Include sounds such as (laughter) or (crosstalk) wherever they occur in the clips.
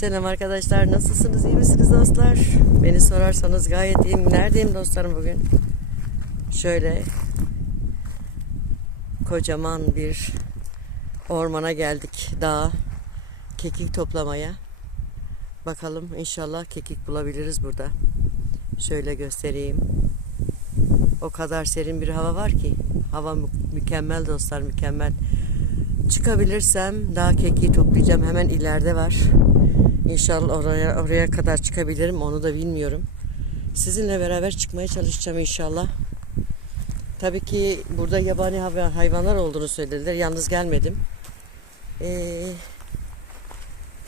Selam arkadaşlar. Nasılsınız? iyi misiniz dostlar? Beni sorarsanız gayet iyiyim. Neredeyim dostlarım bugün? Şöyle kocaman bir ormana geldik. Dağa kekik toplamaya. Bakalım inşallah kekik bulabiliriz burada. Şöyle göstereyim. O kadar serin bir hava var ki. Hava mü- mükemmel dostlar mükemmel. Çıkabilirsem daha kekiği toplayacağım. Hemen ileride var. İnşallah oraya oraya kadar çıkabilirim. Onu da bilmiyorum. Sizinle beraber çıkmaya çalışacağım inşallah. Tabii ki burada yabani hayvanlar olduğunu söylediler. Yalnız gelmedim. Ee,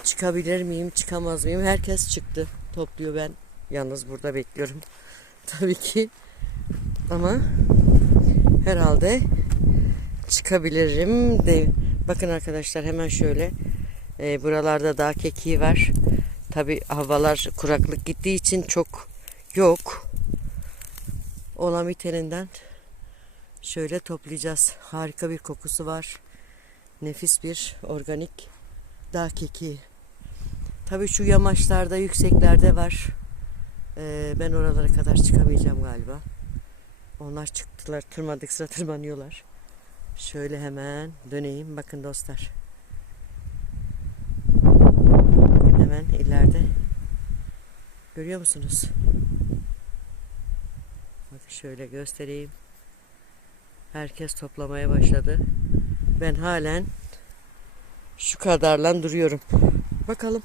çıkabilir miyim, çıkamaz mıyım? Herkes çıktı. Topluyor ben. Yalnız burada bekliyorum. (laughs) Tabii ki. Ama herhalde çıkabilirim de bakın arkadaşlar hemen şöyle e, buralarda dağ kekiği var. Tabi havalar kuraklık gittiği için çok yok. Olan biteninden şöyle toplayacağız. Harika bir kokusu var. Nefis bir organik dağ kekiği. Tabi şu yamaçlarda yükseklerde var. E, ben oralara kadar çıkamayacağım galiba. Onlar çıktılar tırmadık sıra tırmanıyorlar. Şöyle hemen döneyim. Bakın dostlar. Bakın hemen ileride. Görüyor musunuz? Bakın şöyle göstereyim. Herkes toplamaya başladı. Ben halen şu kadarla duruyorum. Bakalım.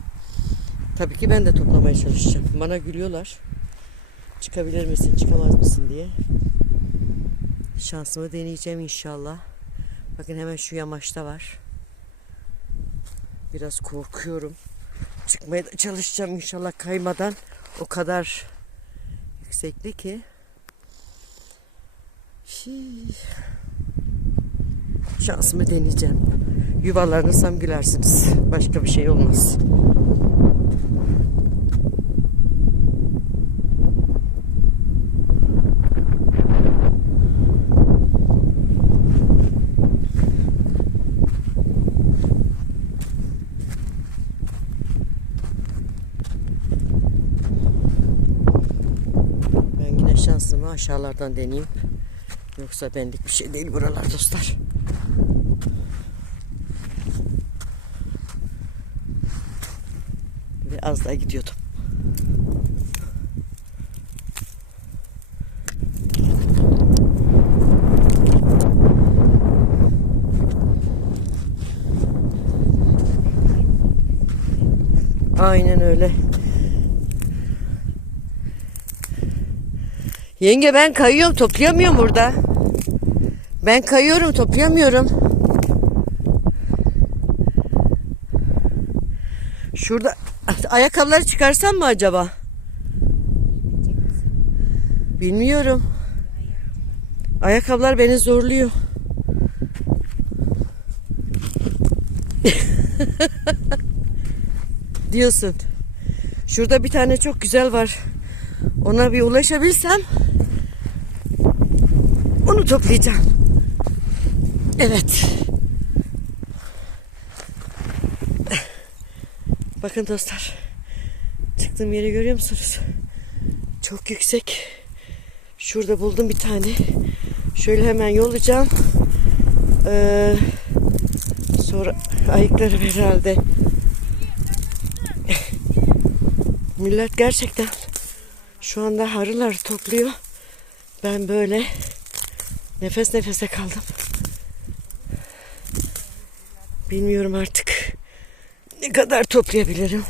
Tabii ki ben de toplamaya çalışacağım. Bana gülüyorlar. Çıkabilir misin, çıkamaz mısın diye. Şansımı deneyeceğim inşallah. Bakın hemen şu yamaçta var. Biraz korkuyorum. Çıkmaya da çalışacağım inşallah kaymadan. O kadar yüksekli ki. Şii. Şansımı deneyeceğim. Yuvalanırsam gülersiniz. Başka bir şey olmaz. Ben yine şansımı aşağılardan deneyeyim. Yoksa benlik bir şey değil buralar dostlar. Ve az daha gidiyordum. Aynen öyle. Yenge ben kayıyorum toplayamıyorum burada. Ben kayıyorum toplayamıyorum. Şurada ayakkabıları çıkarsam mı acaba? Bilmiyorum. Ayakkabılar beni zorluyor. (laughs) Diyorsun. Şurada bir tane çok güzel var. Ona bir ulaşabilsem toplayacağım. Evet. Bakın dostlar. Çıktığım yeri görüyor musunuz? Çok yüksek. Şurada buldum bir tane. Şöyle hemen yollayacağım. Ee, sonra ayıklarım herhalde. Millet gerçekten şu anda harılar topluyor. Ben böyle nefes nefese kaldım. Bilmiyorum artık ne kadar toplayabilirim.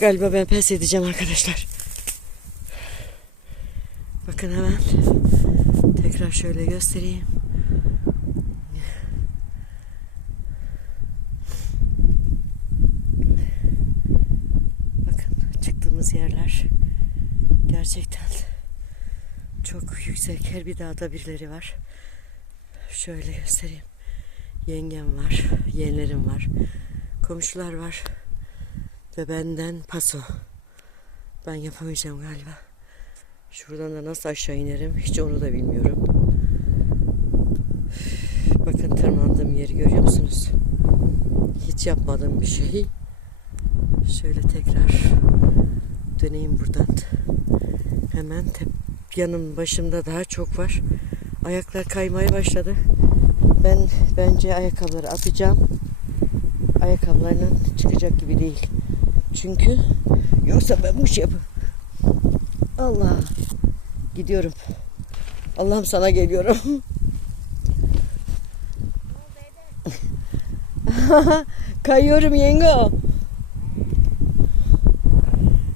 Galiba ben pes edeceğim arkadaşlar. Bakın hemen tekrar şöyle göstereyim. Bakın çıktığımız yerler gerçekten çok yüksek. Her bir dağda birileri var. Şöyle göstereyim. Yengem var, yeğenlerim var, komşular var ve benden paso. Ben yapamayacağım galiba. Şuradan da nasıl aşağı inerim hiç onu da bilmiyorum. Bakın tırmandığım yeri görüyor musunuz? Hiç yapmadığım bir şey. Şöyle tekrar döneyim buradan. Hemen tep yanım başımda daha çok var. Ayaklar kaymaya başladı. Ben bence ayakkabıları atacağım. Ayakkabılarla çıkacak gibi değil. Çünkü yoksa ben bu şey yapım. Allah. Gidiyorum. Allah'ım sana geliyorum. (laughs) Kayıyorum yengo.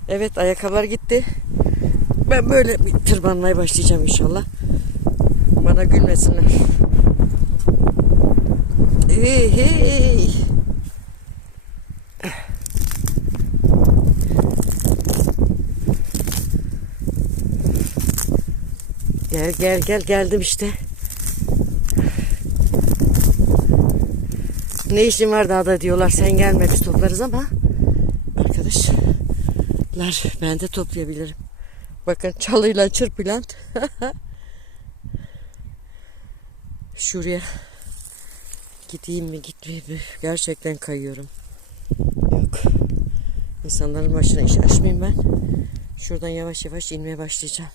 Evet ayakkabılar gitti. Ben böyle bir tırmanmaya başlayacağım inşallah. Bana gülmesinler. Hey hey. Gel gel gel geldim işte. Ne işin var dağda diyorlar sen gelme biz toplarız ama arkadaşlar ben de toplayabilirim. Bakın çalıyla çırpılan (laughs) şuraya gideyim mi gitmeyeyim mi gerçekten kayıyorum. Yok. İnsanların başına iş açmayayım ben. Şuradan yavaş yavaş inmeye başlayacağım.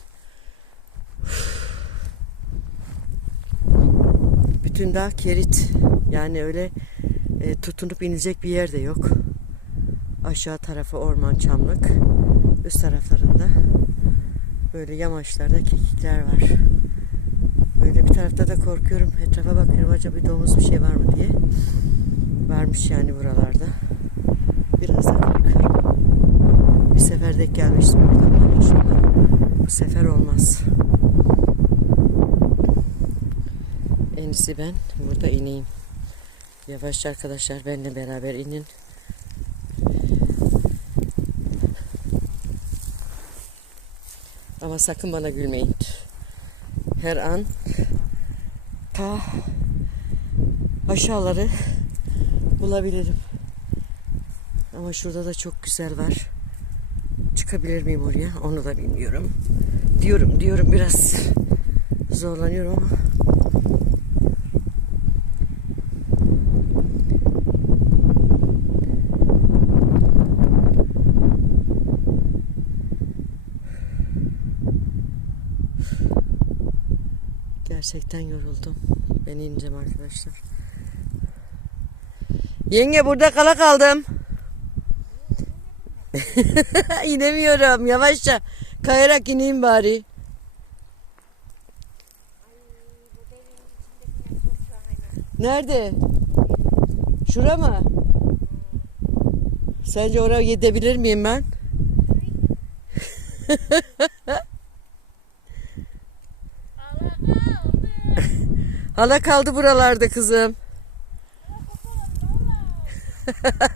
Bütün dağ kerit. Yani öyle e, tutunup inilecek bir yer de yok. Aşağı tarafı orman çamlık. Üst taraflarında böyle yamaçlarda kekikler var. Böyle bir tarafta da korkuyorum. Etrafa bakıyorum acaba bir domuz bir şey var mı diye. Varmış yani buralarda. Biraz da korkuyorum. Bir sefer denk gelmiştim buradan ama bu sefer olmaz. En iyisi ben burada ineyim. Yavaş arkadaşlar benimle beraber inin. Ama sakın bana gülmeyin. Her an ta aşağıları bulabilirim. Ama şurada da çok güzel var. Çıkabilir miyim oraya? Onu da bilmiyorum. Diyorum diyorum biraz zorlanıyorum ama Gerçekten yoruldum. Ben ineceğim arkadaşlar. Yenge burada kala kaldım. (laughs) İnemiyorum. Yavaşça kayarak ineyim bari. Nerede? Şura mı? Sence oraya gidebilir miyim ben? (laughs) Hala kaldı buralarda kızım.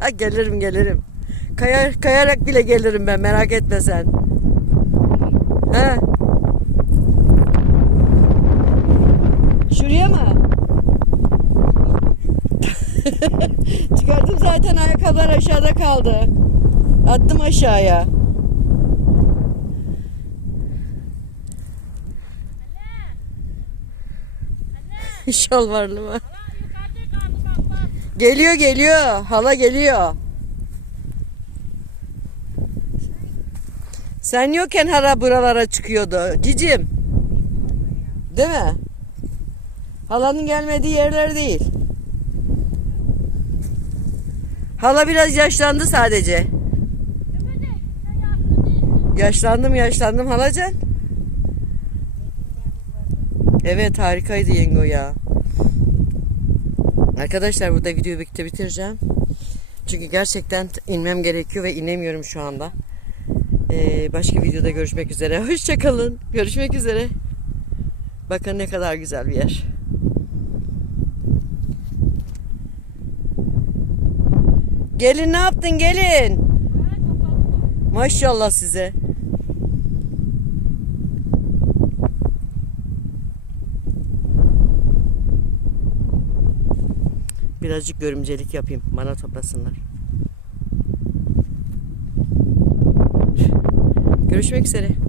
(laughs) gelirim gelirim. Kayar, kayarak bile gelirim ben merak etme sen. He. Şuraya mı? (laughs) Çıkardım zaten ayakkabılar aşağıda kaldı. Attım aşağıya. (laughs) Şalvarlı mı? Geliyor geliyor. Hala geliyor. Sen yokken hala buralara çıkıyordu. Cicim. Değil mi? Halanın gelmediği yerler değil. Hala biraz yaşlandı sadece. Yaşlandım yaşlandım halacan. Evet harikaydı Yengo ya. Arkadaşlar burada videoyu birlikte bitireceğim. Çünkü gerçekten inmem gerekiyor ve inemiyorum şu anda. Ee, başka videoda görüşmek üzere. (laughs) Hoşçakalın. Görüşmek üzere. Bakın ne kadar güzel bir yer. Gelin ne yaptın gelin. Maşallah size. Birazcık görümcelik yapayım. Bana toplasınlar. Görüşmek üzere.